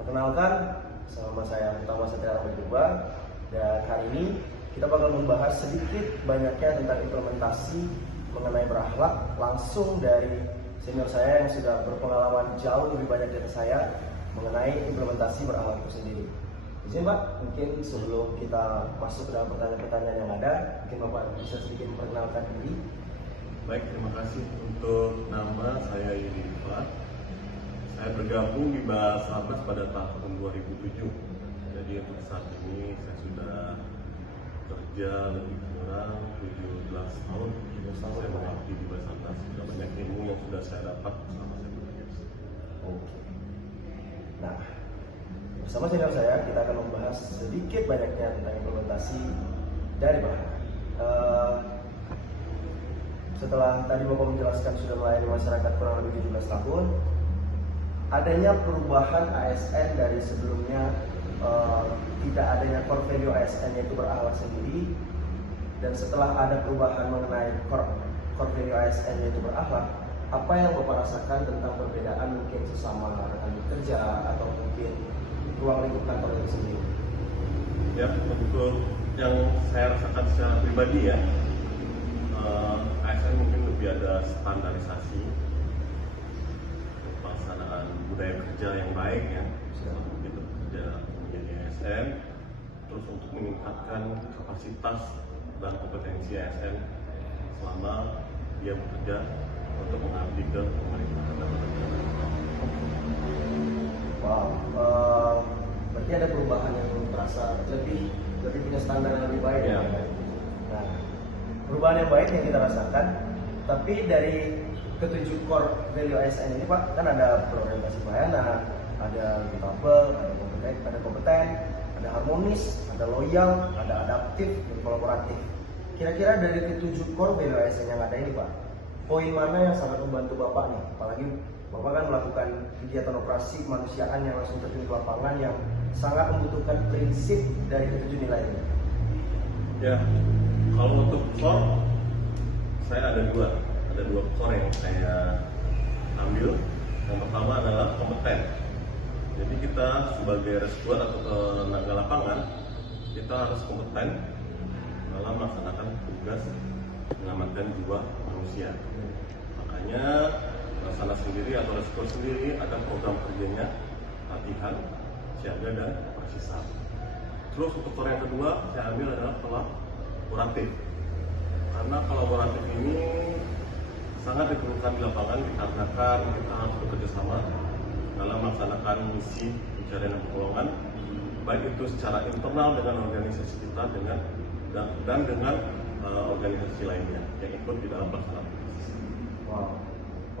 Perkenalkan, sama saya Utama Satria Ramajurba, dan hari ini kita bakal membahas sedikit banyaknya tentang implementasi mengenai berakhlak langsung dari senior saya yang sudah berpengalaman jauh lebih banyak dari saya mengenai implementasi berakhlak itu sendiri. Izin Pak, mungkin sebelum kita masuk ke dalam pertanyaan-pertanyaan yang ada, mungkin Bapak bisa sedikit memperkenalkan diri. Baik, terima kasih. Untuk nama saya Yunifat. Saya bergabung di Basarnas pada tahun 2007. Jadi untuk saat ini saya sudah kerja lebih kurang 17 tahun. Saya mengabdi di Basarnas. Sudah banyak ilmu yang sudah saya dapat selama saya bekerja. Oke. Nah, bersama senior saya kita akan membahas sedikit banyaknya tentang implementasi dari Bahan. Setelah tadi Bapak menjelaskan sudah melayani masyarakat kurang lebih 17 tahun, adanya perubahan ASN dari sebelumnya tidak adanya core value ASN yaitu berakhlak sendiri, dan setelah ada perubahan mengenai core value ASN yaitu berakhlak, apa yang Bapak rasakan tentang perbedaan mungkin sesama rekan kerja atau mungkin ruang lingkup kantor itu sendiri? Ya, untuk yang saya rasakan secara pribadi ya, ASN mungkin lebih ada standarisasi pelaksanaan budaya kerja yang baik ya. Kita bekerja menjadi ASN, terus untuk meningkatkan kapasitas dan kompetensi ASN selama dia bekerja untuk mengabdi ke pemerintahan dan negara. Wow, berarti ada perubahan yang terasa lebih punya standar yang lebih baik ya. Nah, perubahan yang baik yang kita rasakan, tapi dari ketujuh core value ASN ini Pak, kan ada berorientasi pelayanan, ada capable, ada kompeten, ada harmonis, ada loyal, ada adaptif, dan kolaboratif. Kira-kira dari ketujuh core value ASN yang ada ini Pak, poin mana yang sangat membantu Bapak nih? Apalagi Bapak kan melakukan kegiatan operasi kemanusiaan yang langsung terjun ke lapangan yang sangat membutuhkan prinsip dari ketujuh nilai ini. Ya, kalau untuk core, saya ada dua core yang saya ambil. Yang pertama adalah kompeten. Jadi kita sebagai rescuer atau tenaga lapangan, kita harus kompeten dalam melaksanakan tugas menyelamatkan jiwa manusia. Makanya Basarnas sendiri atau rescuer sendiri ada program kerjanya, latihan, siaga, dan operasi SAR. Terus untuk core yang kedua saya ambil adalah kolaboratif. Karena kolaboratif ini sangat diperlukan di lapangan dikarenakan kita harus bekerja sama dalam melaksanakan misi pencarian dan pertolongan, baik itu secara internal dengan organisasi kita dan dengan organisasi lainnya yang ikut di dalam pelaksanaan.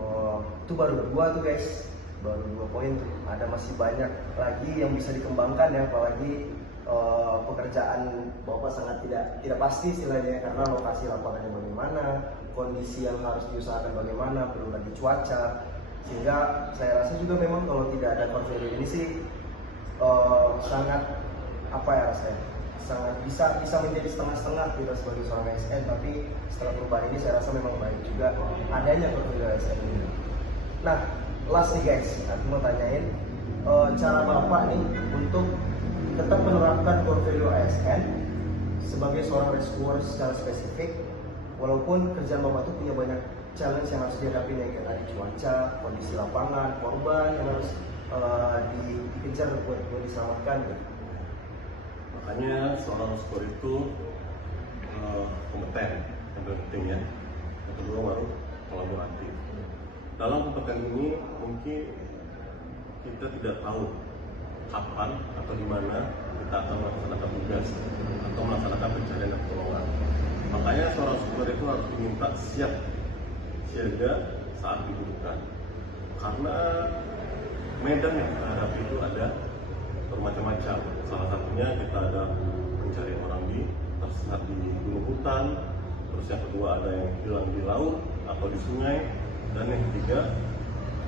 Wow, itu baru dua tuh guys, baru 2 poin tuh. Ada masih banyak lagi yang bisa dikembangkan ya, apalagi pekerjaan Bapak sangat tidak pasti istilahnya, karena lokasi lapangannya bagaimana, kondisi yang harus diusahakan bagaimana, belum lagi cuaca. Sehingga saya rasa juga memang kalau tidak ada core value ini sih sangat apa ya rasanya, sangat bisa menjadi setengah-setengah kita sebagai seorang ASN. Tapi setelah perubahan ini saya rasa memang baik juga adanya core value ASN ini. Nah, last nih guys, aku mau tanyain cara Bapak nih untuk tetap menerapkan core value ASN sebagai seorang rescuer secara spesifik, walaupun kerjaan Bapak itu punya banyak challenge yang harus dihadapi, kayak tadi cuaca, kondisi lapangan, korban yang harus dikejar buat diselamatkan gitu. Makanya seorang rescuer itu kompeten yang penting ya. Yang kedua baru kolaboratif. Dalam kompeten ini mungkin kita tidak tahu kapan atau di mana kita akan melaksanakan tugas atau melaksanakan pencarian dan pertolongan. Makanya seorang rescuer itu harus diminta siap siaga saat dibutuhkan. Karena medan yang kita hadapi itu ada bermacam-macam. Salah satunya kita ada mencari orang tersesat di gunung hutan, terus yang kedua ada yang hilang di laut atau di sungai, dan yang ketiga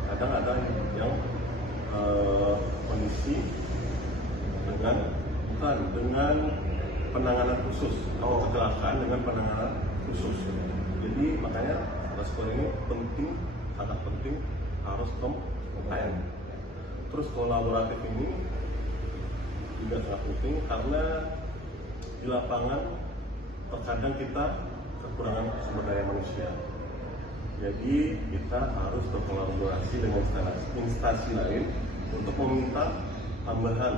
kadang ada yang kondisi dengan penanganan khusus atau kecelakaan dengan penanganan khusus. Jadi makanya rescuer ini penting, sangat penting, harus kompeten. Terus kolaboratif ini juga sangat penting karena di lapangan terkadang kita kekurangan sumber daya manusia. Jadi kita harus berkolaborasi dengan instansi lain untuk meminta tambahan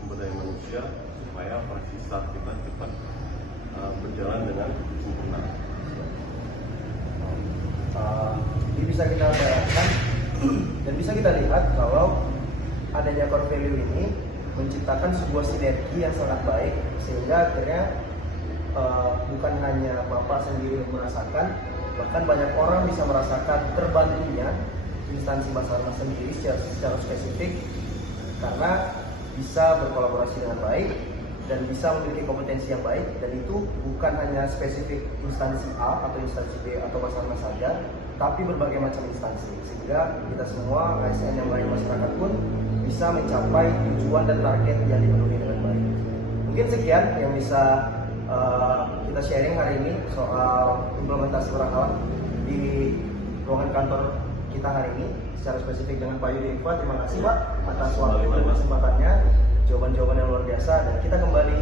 sumber daya manusia supaya operasi SAR kita cepat berjalan dengan sempurna. Jadi bisa kita bayangkan dan bisa kita lihat kalau adanya core value ini menciptakan sebuah sinergi yang sangat baik, sehingga akhirnya bukan hanya Bapak sendiri yang merasakan, bahkan banyak orang bisa merasakan terbantunya instansi Basarnas sendiri secara spesifik karena bisa berkolaborasi dengan baik dan bisa memiliki kompetensi yang baik, dan itu bukan hanya spesifik instansi A atau instansi B atau Basarnas saja, tapi berbagai macam instansi, sehingga kita semua ASN yang melayani masyarakat pun bisa mencapai tujuan dan target yang dipenuhi dengan baik. Mungkin sekian yang bisa kita sharing hari ini soal implementasi orang alam di ruangan kantor kita hari ini secara spesifik dengan Pak Yudi Iqbal. Terima kasih Pak atas waktu dan kesempatannya, jawaban-jawaban yang luar biasa, dan kita kembali